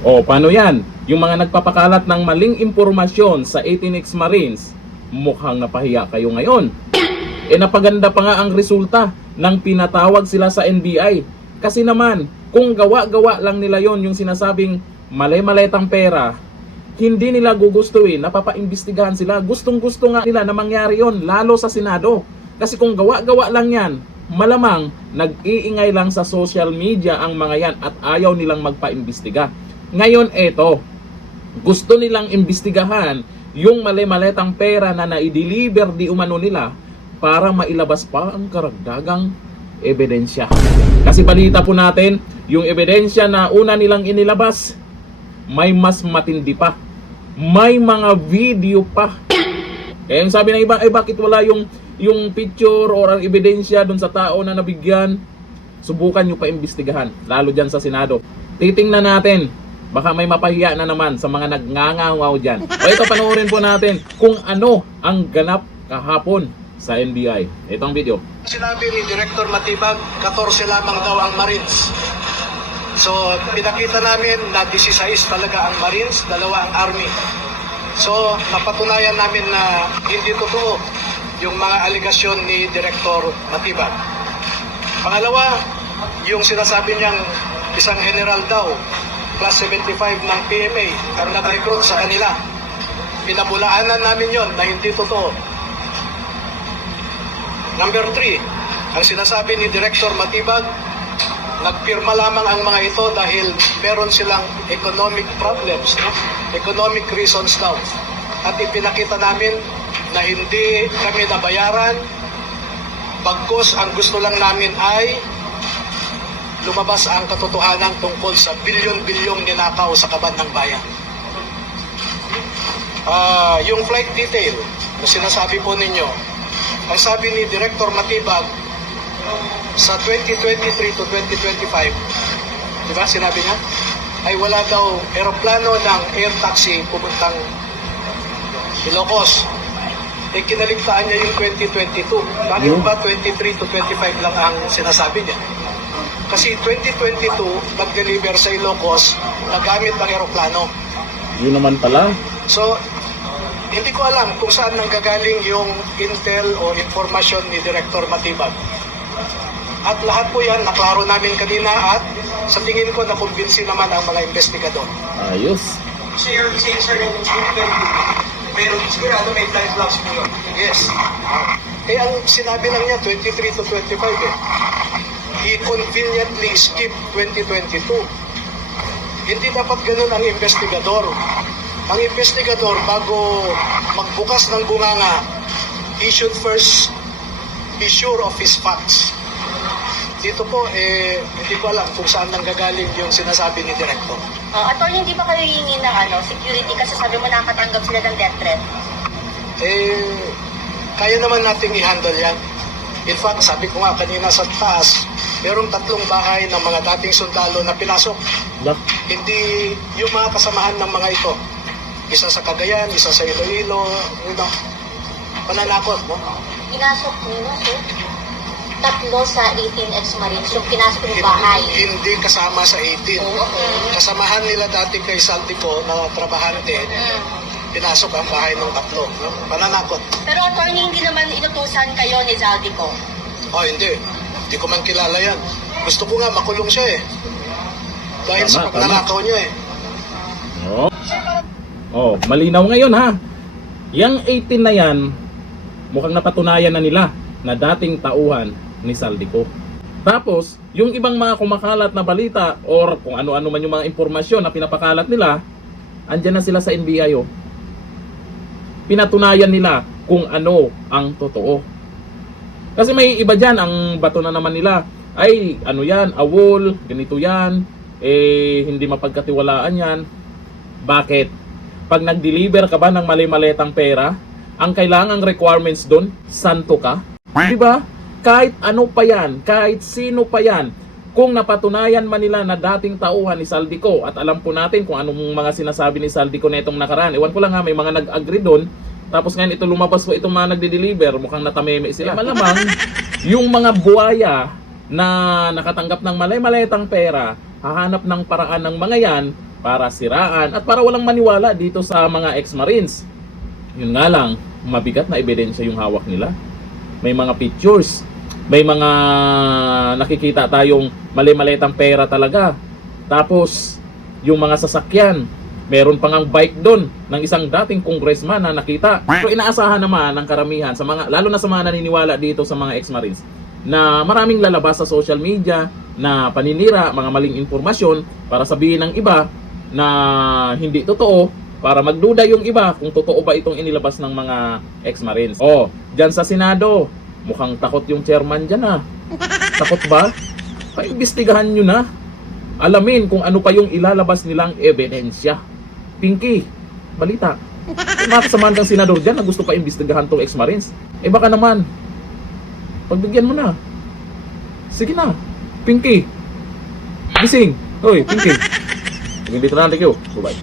O paano yan? Yung mga nagpapakalat ng maling impormasyon sa 18 ex-Marines, mukhang napahiya kayo ngayon. Napaganda pa nga ang resulta ng pinatawag sila sa NBI. Kasi naman, kung gawa-gawa lang nila yon yung sinasabing malay-maletang pera, hindi nila gugustuhin, napapaimbestigahan sila. Gustong-gusto nga nila na mangyari yon, lalo sa Senado. Kasi kung gawa-gawa lang yan, malamang nag-iingay lang sa social media ang mga yan at ayaw nilang magpaimbestiga. Ngayon eto, gusto nilang imbestigahan yung mali-maletang pera na na-deliver di umano nila para mailabas pa ang karagdagang ebidensya. Kasi balita po natin, yung ebidensya na una nilang inilabas, may mas matindi pa. May mga video pa. Kaya yung sabi ng iba, bakit wala yung picture or ang ebidensya dun sa tao na nabigyan? Subukan nyo pa imbestigahan, lalo dyan sa Senado. Titingnan natin, baka may mapahiya na naman sa mga nagngangawaw dyan. O ito, panoorin po natin kung ano ang ganap kahapon sa NBI. Ito ang video. Sinabi ni Director Matibag, 14 lamang daw ang Marines. So, pinakita namin na 16 talaga ang Marines, 2 ang Army. So, napatunayan namin na hindi totoo yung mga aligasyon ni Director Matibag. Pangalawa, yung sinasabi niyang isang general daw, plus 75 ng PMA ang nag-recruit sa kanila. Pinabulaanan namin yon na hindi totoo. Number 3, ang sinasabi ni Director Matibag, nagpirma lamang ang mga ito dahil meron silang economic problems, no? Economic reasons daw. At ipinakita namin na hindi kami nabayaran, bagkus ang gusto lang namin ay lumabas ang katotohanan tungkol sa bilyon-bilyong ninakaw sa kaban ng bayan. Yung flight detail na sinasabi po ninyo, ang sabi ni Director Matibag, sa 2023 to 2025, di ba sinabi niya, ay wala daw eroplano ng air taxi pumuntang Ilocos. Kinaligtaan niya yung 2022. Bakit ba 23 to 25 lang ang sinasabi niya? Kasi 2022, nag-deliver sa Ilocos, nagamit ng eroplano. Yun naman pala. So, hindi ko alam kung saan nanggagaling yung intel o informasyon ni Director Matibag. At lahat po yan, naklaro namin kanina at sa tingin ko, nakumbinsi naman ang mga investigador. Ayos. Sir, pero sigurado may time lapse po yun. Yes. Kaya ang sinabi lang niya, 23 to 25 eh. He conveniently skipped 2022. Hindi dapat ganun ang investigador. Ang investigador, bago magbukas ng bunganga, he should first be sure of his facts. Dito po, hindi ko alam kung saan nanggagaling yung sinasabi ni Director. Attorney, hindi ba kayo hihingi ng security kasi sabi mo nakatanggap sila ng death threat? Kaya naman nating i-handle yan. In fact, sabi ko nga kanina sa taas, merong 3 bahay ng mga dating sundalo na pinasok. Hindi yung mga kasamahan ng mga ito. Isa sa Cagayan, isa sa Iloilo, pananakot, no? Pinasok nila, sir? 3 sa 18 ex-Marines yung pinasok yung bahay. Hindi kasama sa 18. Okay. Kasamahan nila dati kay Saltico na trabahante, pinasok ang bahay ng 3. No? Pananakot. Pero attorney, hindi naman inutusan kayo ni Zaldico. Hindi. Hindi ko man kilala yan. Gusto ko nga makulong siya eh. Dahil sa Tama, pagnanakaw niya eh. Malinaw ngayon ha. Yang 18 na yan, mukhang napatunayan na nila na dating tauhan ni Saldico. Tapos, yung ibang mga kumakalat na balita or kung ano-ano man yung mga impormasyon na pinapakalat nila, andyan na sila sa NBI. Pinatunayan nila kung ano ang totoo. Kasi may iba dyan, ang bato na naman nila, ay ano yan, awol, ganito yan, hindi mapagkatiwalaan yan. Bakit? Pag nag-deliver ka ba ng mali-maletang pera, ang kailangang requirements doon, santo ka. Diba? Kahit ano pa yan, kahit sino pa yan, kung napatunayan man nila na dating tauhan ni Saldico, at alam po natin kung anong mga sinasabi ni Saldico na itong nakaraan, ewan ko lang ha, may mga nag-agree doon, tapos ngayon ito lumabas po itong mga nagde-deliver, mukhang natameme sila. Malamang, yung mga buhaya na nakatanggap ng malay-maletang pera, hahanap ng paraan ng mga yan para siraan at para walang maniwala dito sa mga ex-Marines. Yun nga lang, mabigat na ebidensya yung hawak nila. May mga pictures, may mga nakikita tayong mali-malitang pera talaga. Tapos, yung mga sasakyan, meron pang ang bike doon ng isang dating congressman na nakita. Pero inaasahan naman ng karamihan, sa mga, lalo na sa mga naniniwala dito sa mga ex-Marines, na maraming lalabas sa social media na paninira, mga maling impormasyon para sabihin ng iba na hindi totoo, para magduda yung iba kung totoo ba itong inilabas ng mga ex-Marines. Oh, dyan sa Senado, mukhang takot yung chairman dyan ah. Takot ba? Paimbestigahan nyo na. Alamin kung ano pa yung ilalabas nilang ebidensya. Pinky, balita. Kung makasamahan kang senador dyan na gusto pa imbestigahan tong ex-Marines, eh baka naman, pagbigyan mo na. Sige na, Pinky. Gising. Hoy, Pinky. Dito na, thank you. Bye-bye.